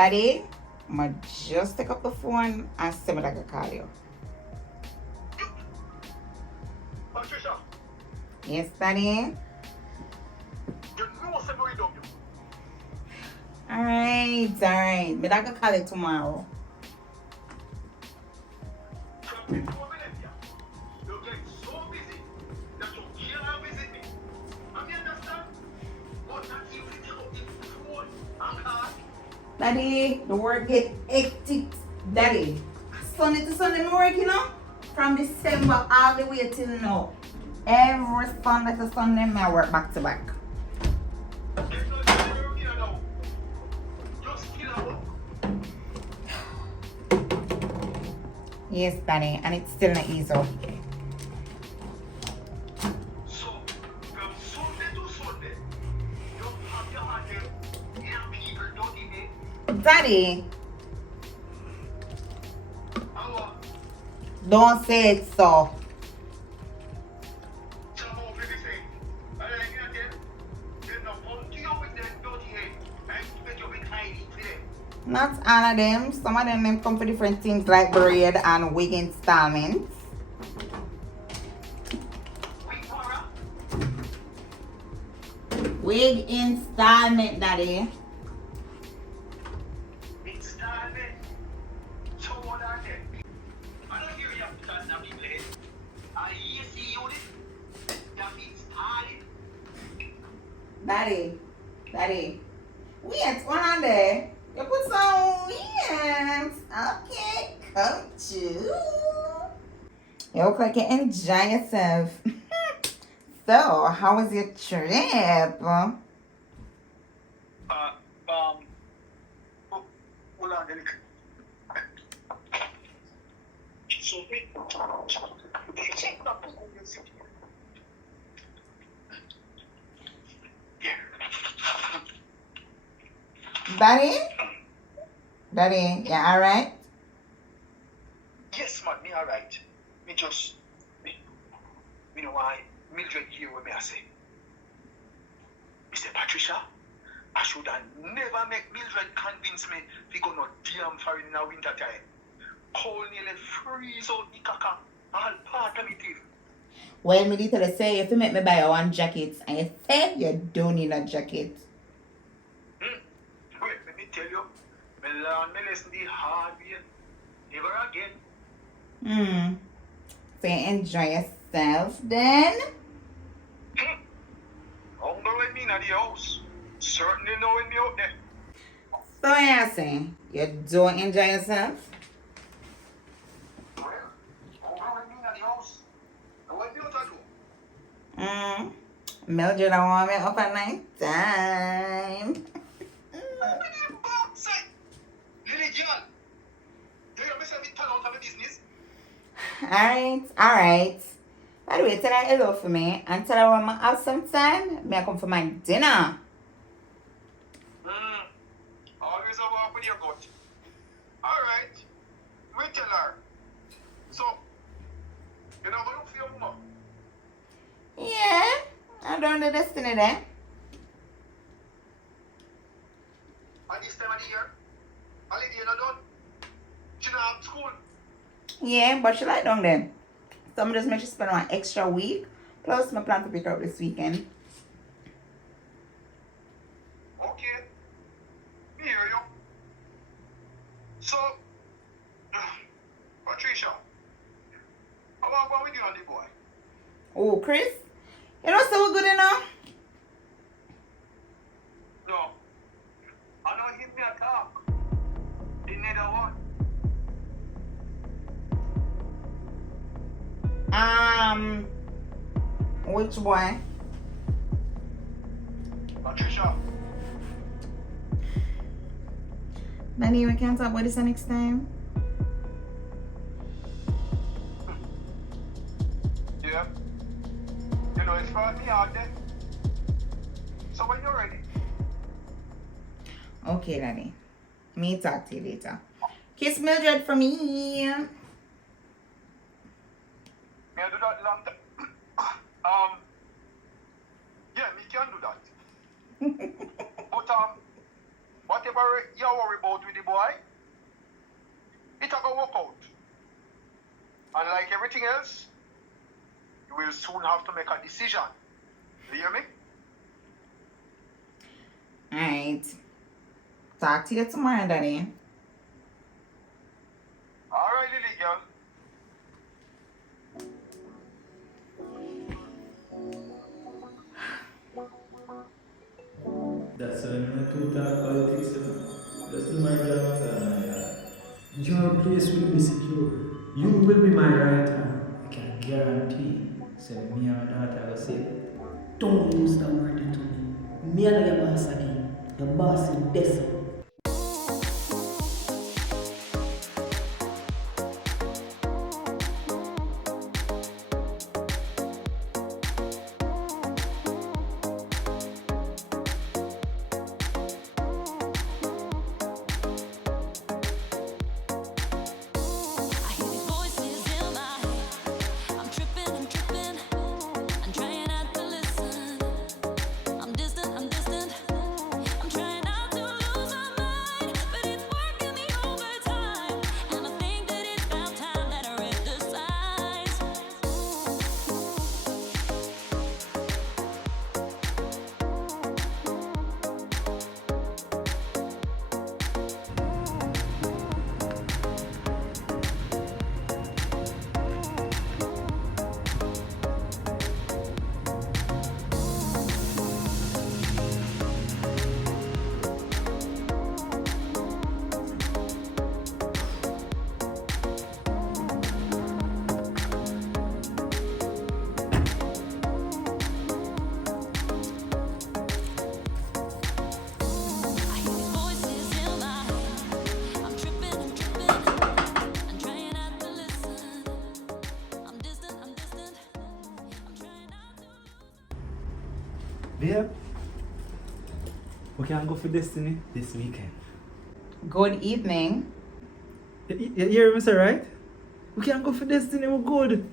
Daddy, I'ma just take up the phone and see what I can call you. Patricia, Yes, Daddy. you know somebody don't you? Alright. But I can call you tomorrow. From before we left here, you get so busy that you cannot visit me. And you understand? But not even take up the phone and call. Daddy, the work get hectic. Daddy, Sunday to Sunday I'm working, you know? From December all the way till now. Every Sunday to Sunday I work back to back. There's no time around here now. Just kill a walk. Yes, Daddy, and it's still not easy. So, from Sunday to Sunday, you have your hand in people don't even. Daddy, And what? don't say it so. Some of you say, I like you again. There's no fun to you with them dirty head. And make you be tidy to them. Not all of them. Some of them come for different things like braid and wig installments. We para. Wig installment, Daddy. Installment. So what are they? I don't hear you because now people head. I hear see unit. That installing. Daddy. Wait, one on there. You put some wings. Okay, come to. You look like you enjoy yourself. So, how was your trip? Hold on, Derek. So, Daddy, you alright? yes, man, me alright. Me just, me know why Mildred here what me I say. Mr. Patricia, I should have never make Mildred convince me we go no damn far in the winter time. Cold nearly freeze out the caca. All part of it is. Well, me did tell you say if you make me buy you one jacket and you say you don't need a jacket. Wait, let me tell you. Me learn me lesson the hard way. Never again. So you enjoy yourself then? Hunger when me in the house. Certainly know when me out there. So you're saying you don't enjoy yourself? Well, hunger when me in the house. And what me out to do? Mildred don't want me up at night time. Lily girl, do you miss me turn out of the business? Alright. By the way, tell her hello for me and tell her when I have some time, may I come for my dinner. Always a walk with your gut. Alright. We tell her. So, you know what you feel more? Yeah, I'm doing the destiny there. At this time of the year, holiday not done. She don't have school. Yeah, but she like down there. So I'm just make sure spend one extra week. Plus, my plan to pick her up this weekend. Okay. Me hear you. So, Patricia, how about what we do on the boy? Oh, Chris, you know so good enough. No. I know him me a talk. The nether one. Which boy? Patricia. Danny, we can talk about this next time. Yeah. You know, it's for me out there. So when you're ready. Okay, Danny. Me talk to you later. Kiss Mildred for me. May I do that long time? Yeah, me can do that. But whatever whatever you worry about with the boy, it'll go work out. And like everything else, you will soon have to make a decision. You hear me? Alright. Talk to you tomorrow, Daddy. Alright, Lily girl. That's why I'm not too talk politics. That's the my job. Your place will be secure. You will be my right hand. I can guarantee. So me and my daughter will say, Don't use that word to me. Me and your boss again. Your boss is desperate. I hear these voices in my head. I'm tripping. I'm trying not to listen. I'm distant. I'm trying not to lose my mind, but it's working me overtime. And I think that it's about time that I read the signs. I hear these voices in my head. I'm tripping. I'm trying not to listen. I'm distant. I'm trying not to. Babe, we can go for Destiny this weekend. Good evening. You hear me say right? We can go for Destiny, we're good.